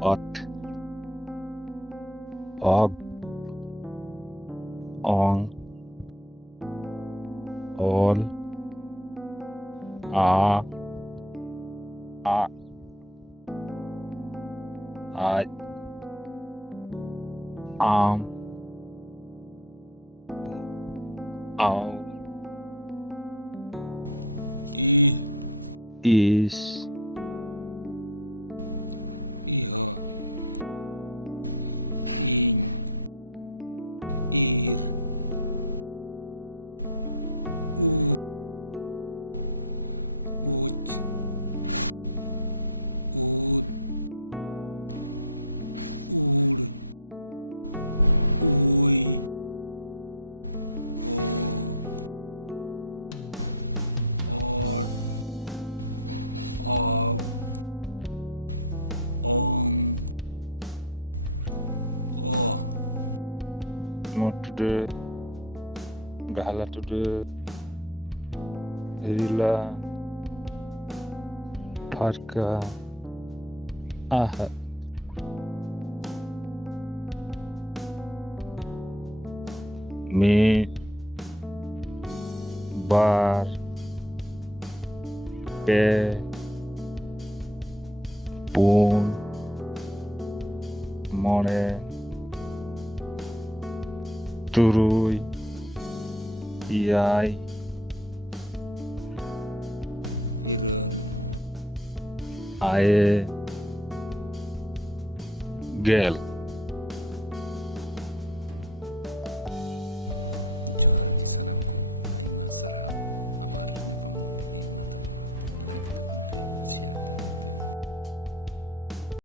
ot, og, ong, ol, a, I, am, au, is, motude, gahalatude, rila, parka, aha, me, bar, pe, pun, mone, turui, iai, ae, gel.